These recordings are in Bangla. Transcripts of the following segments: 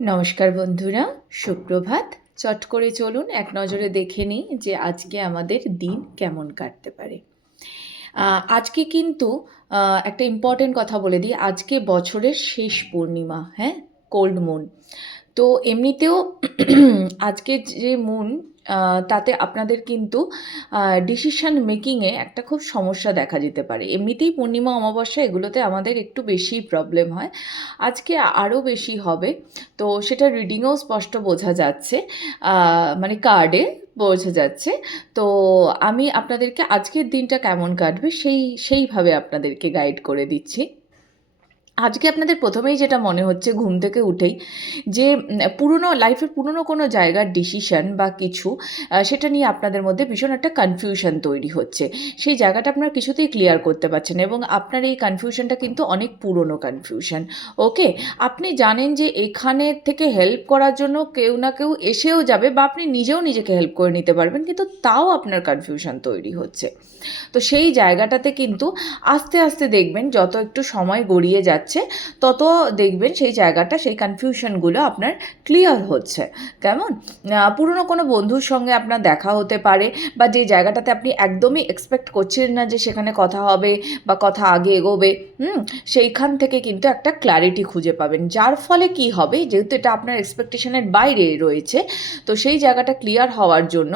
নমস্কার বন্ধুরা, সুপ্রভাত। চট করে চলুন এক নজরে দেখে নিই যে আজকে আমাদের দিন কেমন কাটতে পারে। আজকে কিন্তু একটা ইম্পর্টেন্ট কথা বলে দিই। আজকে বছরের শেষ পূর্ণিমা হ্যাঁ? কোল্ড মুন তো এমনিতেও আজকে যে মুন তাতে আপনাদের কিন্তু ডিসিশান মেকিংয়ে একটা খুব সমস্যা দেখা যেতে পারে। এমনিতেই পূর্ণিমা অমাবস্যা এগুলোতে আমাদের একটু বেশি প্রবলেম হয়। আজকে আরও বেশি হবে। তো সেটা রিডিংয়েও স্পষ্ট বোঝা যাচ্ছে। মানে কার্ডে বোঝা যাচ্ছে। তো আমি আপনাদেরকে আজকের দিনটা কেমন কাটবে সেই, সেইভাবে আপনাদেরকে গাইড করে দিচ্ছি। আজকে আপনাদের প্রথমেই যেটা মনে হচ্ছে ঘুম থেকে উঠেই, যে পুরনো লাইফের পুরনো কোনো জায়গার ডিসিশন বা কিছু সেটা নিয়ে আপনাদের মধ্যে ভীষণ একটা কনফিউশন তৈরি হচ্ছে। সেই জায়গাটা আপনারা কিছুতেই ক্লিয়ার করতে পারছেন এবং আপনার এই কনফিউশনটা কিন্তু অনেক পুরনো কনফিউশন ওকে আপনি জানেন যে এখানে থেকে হেল্প করার জন্য কেউ না কেউ এসেও যাবে বা আপনি নিজেও নিজেকে হেল্প করে নিতে পারবেন, কিন্তু তাও আপনার কনফিউশন তৈরি হচ্ছে। তো সেই জায়গাটাতে কিন্তু আস্তে আস্তে দেখবেন যত একটু সময় গড়িয়ে যাচ্ছে তত দেখবেন সেই জায়গাটা, সেই কনফিউশনগুলো আপনার ক্লিয়ার হচ্ছে। কেমন? পুরনো কোনো বন্ধুর সঙ্গে আপনার দেখা হতে পারে বা যে জায়গাটাতে আপনি একদমই এক্সপেক্ট করছিলেন না যে সেখানে কথা হবে বা কথা আগে এগোবে, হুম, সেইখান থেকে কিন্তু একটা ক্ল্যারিটি খুঁজে পাবেন। যার ফলে কি হবে? যেহেতু এটা আপনার এক্সপেকটেশনের বাইরে রয়েছে, তো সেই জায়গাটা ক্লিয়ার হওয়ার জন্য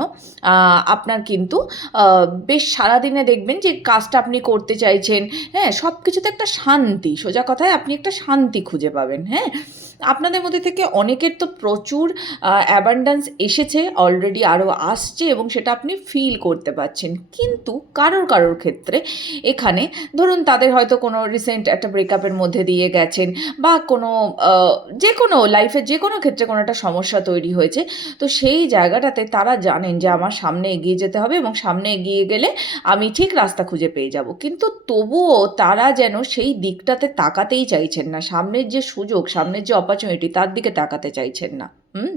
আপনার কিন্তু বেশ সারাদিনে দেখবেন যে কাজটা আপনি করতে চাইছেন হ্যাঁ সব কিছুতে একটা শান্তি, সোজা কথায় আপনি একটা শান্তি খুঁজে পাবেন হ্যাঁ? আপনাদের মধ্যে থেকে অনেকের তো প্রচুর অ্যাবান্ডান্স এসেছে অলরেডি আরও আসছে এবং সেটা আপনি ফিল করতে পারছেন। কিন্তু কারোর কারোর ক্ষেত্রে এখানে ধরুন তাদের হয়তো কোনো রিসেন্ট একটা ব্রেকআপের মধ্যে দিয়ে গেছেন বা কোনো যে কোনো লাইফের যে কোনো ক্ষেত্রে কোনো একটা সমস্যা তৈরি হয়েছে, তো সেই জায়গাটাতে তারা জানেন যে আমার সামনে এগিয়ে যেতে হবে এবং সামনে এগিয়ে গেলে আমি ঠিক রাস্তা খুঁজে পেয়ে যাব। কিন্তু তবুও তারা যেন সেই দিকটাতে তাকাতেই চাইছেন না। সামনের যে সুযোগ, সামনের যে অপরচুনিটি তার দিকে তাকাতে চাইছেন না, হুম?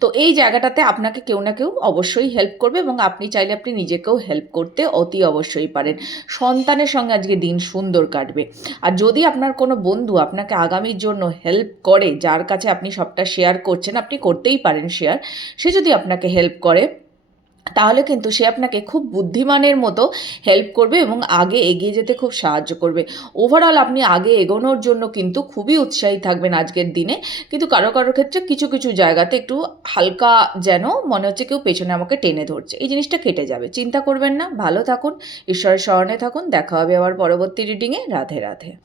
তো এই জায়গাটাতে আপনাকে কেউ না কেউ অবশ্যই হেল্প করবে এবং আপনি চাইলে আপনি নিজেকেও হেল্প করতে অতি অবশ্যই পারেন। সন্তানের সঙ্গে আজকে দিন সুন্দর কাটবে। আর যদি আপনার কোনো বন্ধু আপনাকে আগামীর জন্য হেল্প করে, যার কাছে আপনি সবটা শেয়ার করছেন, আপনি করতেই পারেন শেয়ার সে যদি আপনাকে হেল্প করে তাহলে কিন্তু সে আপনাকে খুব বুদ্ধিমানের মতো হেল্প করবে এবং আগে এগিয়ে যেতে খুব সাহায্য করবে। ওভারঅল আপনি আগে এগোনোর জন্য কিন্তু খুবই উৎসাহী থাকবেন আজকের দিনে। কিন্তু কারও কারোর ক্ষেত্রে কিছু কিছু জায়গাতে একটু হালকা যেন মনে হচ্ছে কেউ পেছনে আমাকে টেনে ধরছে। এই জিনিসটা কেটে যাবে। চিন্তা করবেন না। ভালো থাকুন। ঈশ্বরের স্মরণে থাকুন। দেখা হবে আবার পরবর্তী রিডিংয়ে রাধে রাধে।